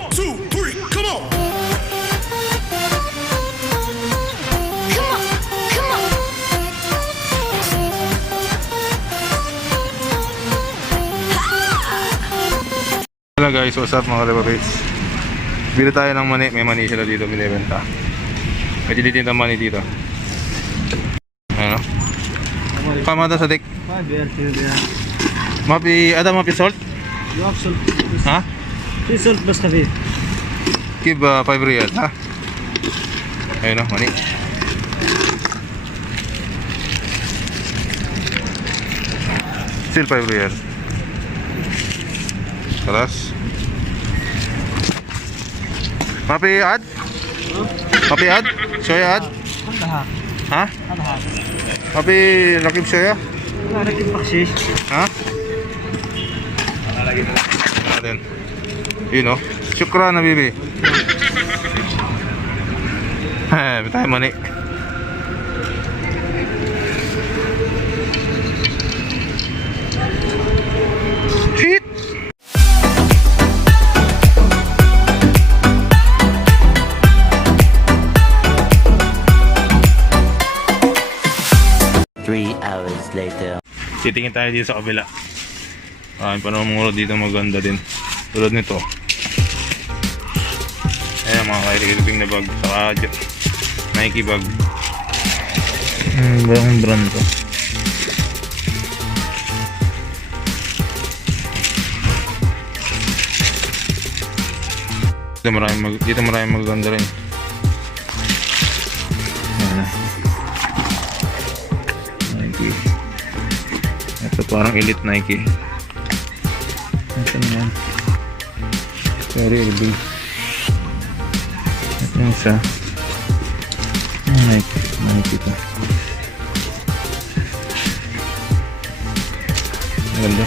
1, 2, 3, come on. Hello guys, what's up mga kalababits? Bili tayo ng mani, may mani sila dito binibenta. May tinitinda mani dito. Ano? Pamada sa dik. Mapi, ada mapi salt? Ha? في سلط بس خفيف. Kib 5 riyal, ha? Ayun o, mani. Still 5 riyal. Kalas. Mapi ad? Mapi ad? Soya ad? هذا Ha? هذا Mapi rakib soya? أنا راكب بخشيش. Ha? Natin. Yun o. Shukran na bibi. Tayo mani. Shit! Hours later. Titingin tayo dito sa kabila. Maraming panamumuro dito maganda din. Tulad nito. Ayan mga kailiping na bag. Saka Nike bag. Ang brand to. Dito maraming maganda rin. Ayan. Nike. Ito parang elite Nike. Ito naman. Very elite. Ito yung isa. Nike ito. Maganda.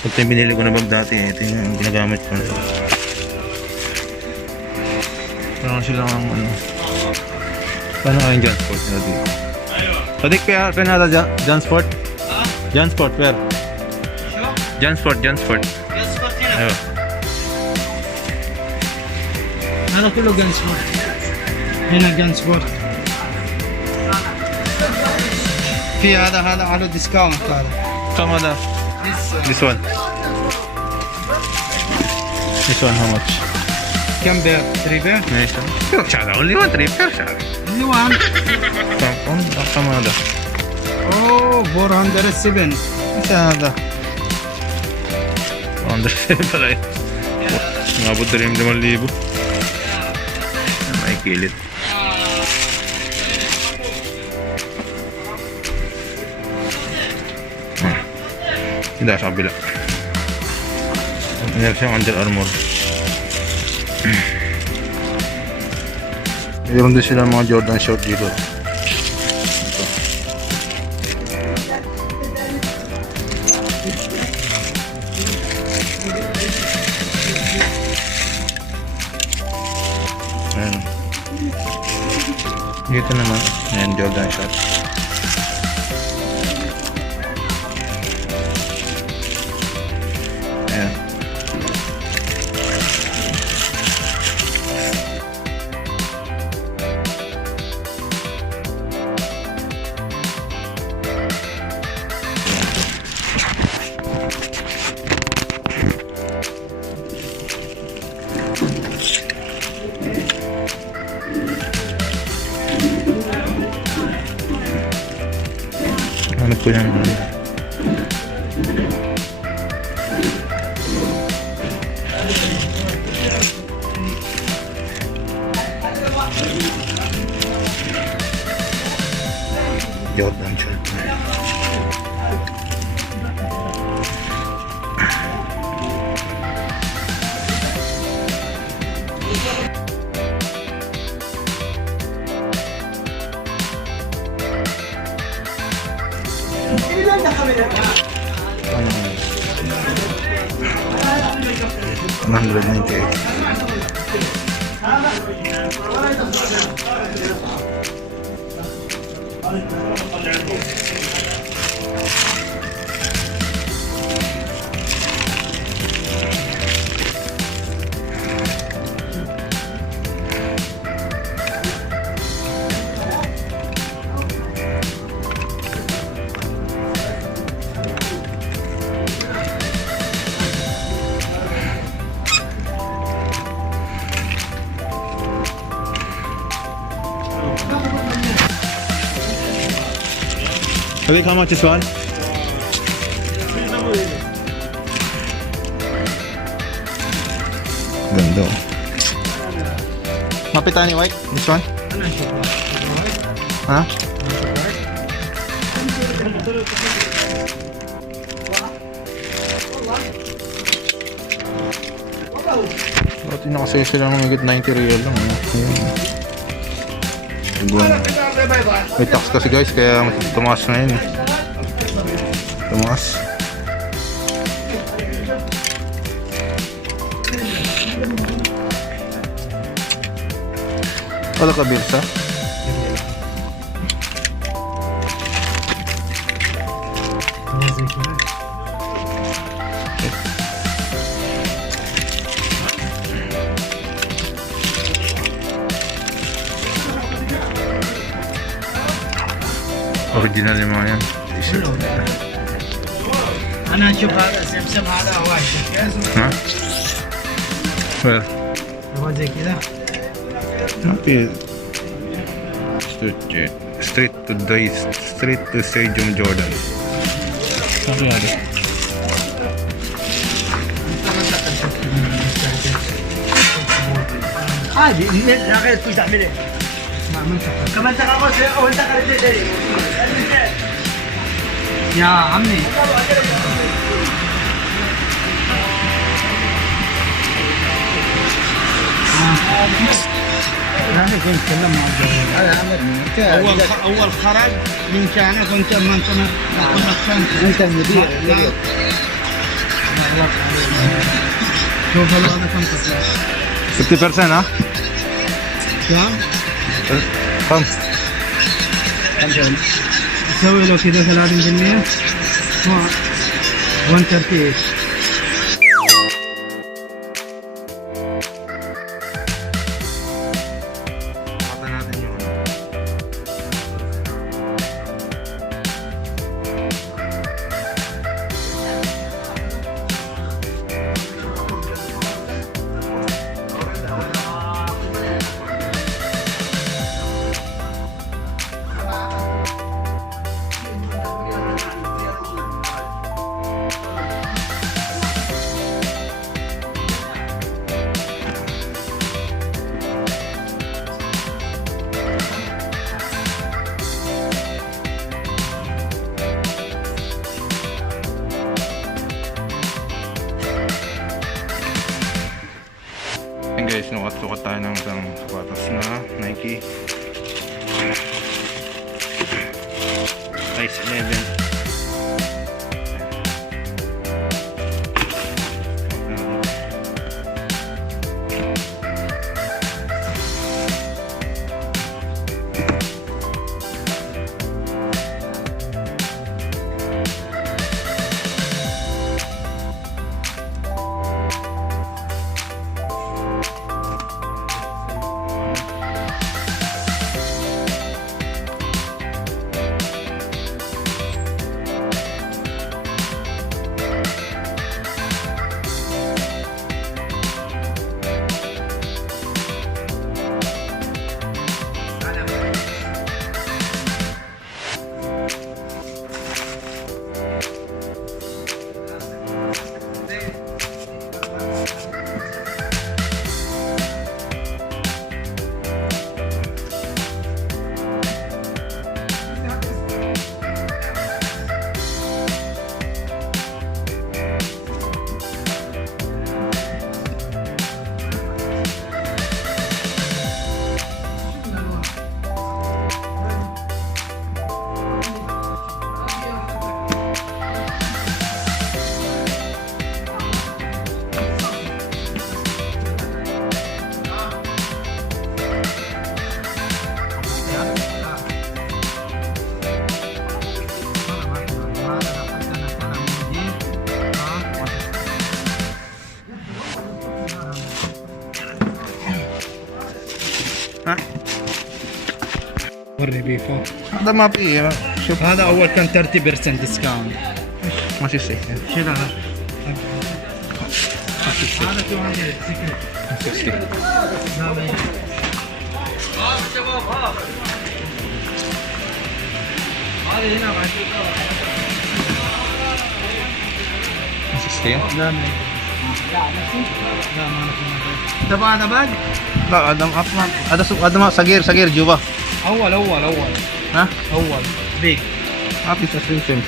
Ito yung binili ko na bag dati. Ito yung ginagamit ko. Parang sila ang ano. Paano kayong Jansport na dito? Padik pa nada Jansport? Jansport, per? Jansport. Ayo. هذا كله جانسبورت. هنا جانسبورت. في هذا على ديسكاونت هذا. Come on. This one. This one how much? كم بير؟ 3 بير؟ Nice. Shada, only one 3 pair shada. اللي وان. Come on. اوه 407. ايش هذا؟ Pala yun. Umabot na rin yung 5,000. May kilit. Hindi sa kabila. Meron siyang Under Armour. Meron din sila mga Jordan short dito. Ito. Ayan. Dito naman. Ayan, Jordan short. Ayan. Hanap ko yan. Jordan shirt. Ano? 198. Okay, how much is one? Ganda. Mapitani white, this one? Ha? Dati nakasaya sila ng higit 90 real lang. Ayan. May tax kasi guys, kaya tumaas na yun. Tumaas. Wala ka bills ha? Original yung mga yan. T-shirt. أنا أشوف هذا سمسم هذا وايد Ha? Well, هو زي كذا happy. Straight to Stadium Jordan. Sabi nga doon. عادي لا غير تقول تعمل ايه كمان تقاوس او انت قريت يا عمي انا كنت اتكلم مع الجوال اول خرج من كان كنت ما انت مدير شوف هذا كم تطلع 50% ha? كم؟ Come. نسوي له كذا 30% 138 Pata natin yung ano. Ayan guys, nukat-sukat tayo ng isang sapatos na Nike size 11. ها؟ ورني بيفو هذا ما في شوف هذا اول كان 30% ديسكاونت ماشي صحيح شيل هذا هذا 260 60 60 yan? لا ما لا ما نفهم تبع نبات لا ادم اصلا ادم صغير جوا اول ها اول بيج ما في سسبنشن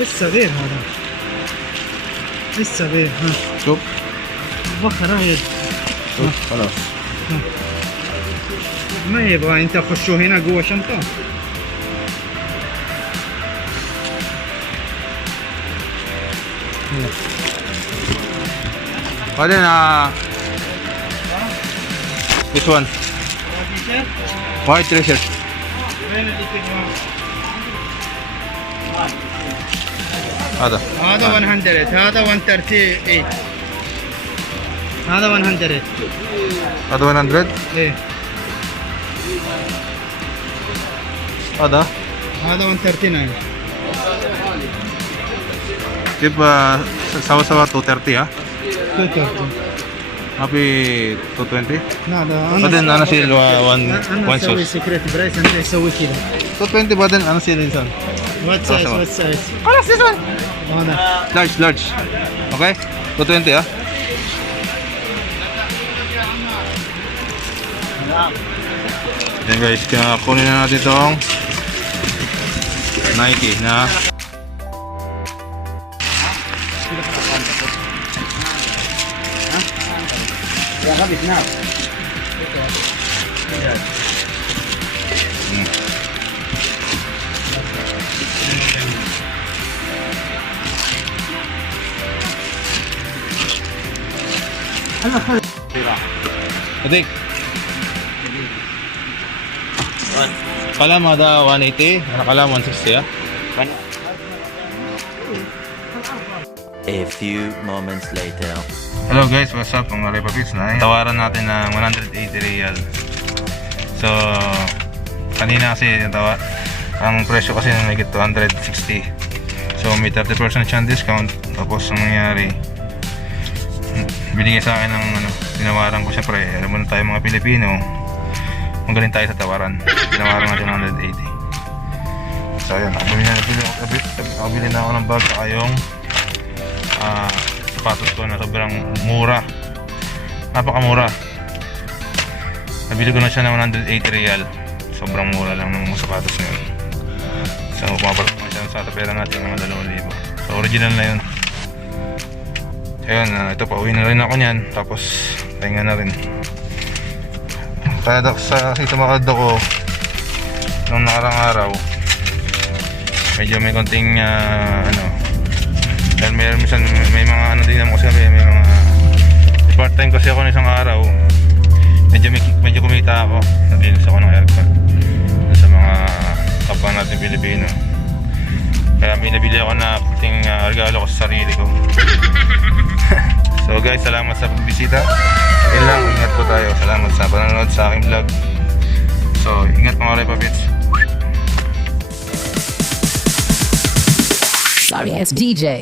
الصغير هذا الصغير ها شوف بخر هاي شوف خلاص ما يبغى انت خشوا هنا جوا شنطه بعدين this one white treasure وين اللي تبغى هذا هذا 100 هذا 138 هذا 100 هذا 100 ايه هذا هذا 139 كيف سوا 230 ها 230 ما في 220 لا لا بعدين انا اشيل انا 1 اسوي سوس سكريت برايس انت تسوي كذا 220 بعدين انا اشيل انسان وات سايز تمام. وات سايز خلاص this one هذا large okay 220 ha yan guys kunin na natin itong Nike na adik kalam ada 180 kalam 160 ha A few moments later. hello guys, what's up mga Repapits na tawaran natin ng 180 real. So kanina kasi ang presyo kasi ng higit 260. So may 30% chance discount. Tapos ang nangyari, binigay sa akin ng tinawaran ko syempre, alam mo na tayo mga Pilipino, magaling tayo sa tawaran. Tinawaran natin ng 180. So ayan, nakabili na ako ng bag sa yung sapatos ko na sobrang mura, napakamura. Nabili ko na siya ng 180 real. Sobrang mura lang ng mga sapatos na yun. So pumapalit ko siya sa pera natin ng 2,000. So original na yun. Ayun, ito pa uwi na rin ako niyan. Tapos pahinga na rin. Kaya sa tumakad ako nung nakarang araw, medyo may konting dahil may mga din naman kasi may mga part time kasi ako ng isang araw. Medyo kumita ako. Naglinis ako ng aircon sa mga kapwa natin Pilipino. Kaya may nabili ako na puting regalo ko sa sarili ko. So guys, salamat sa pagbisita. Yun lang, ingat po tayo. Salamat sa panonood sa aking vlog. So ingat mga Repapits. Sorry, it's DJ.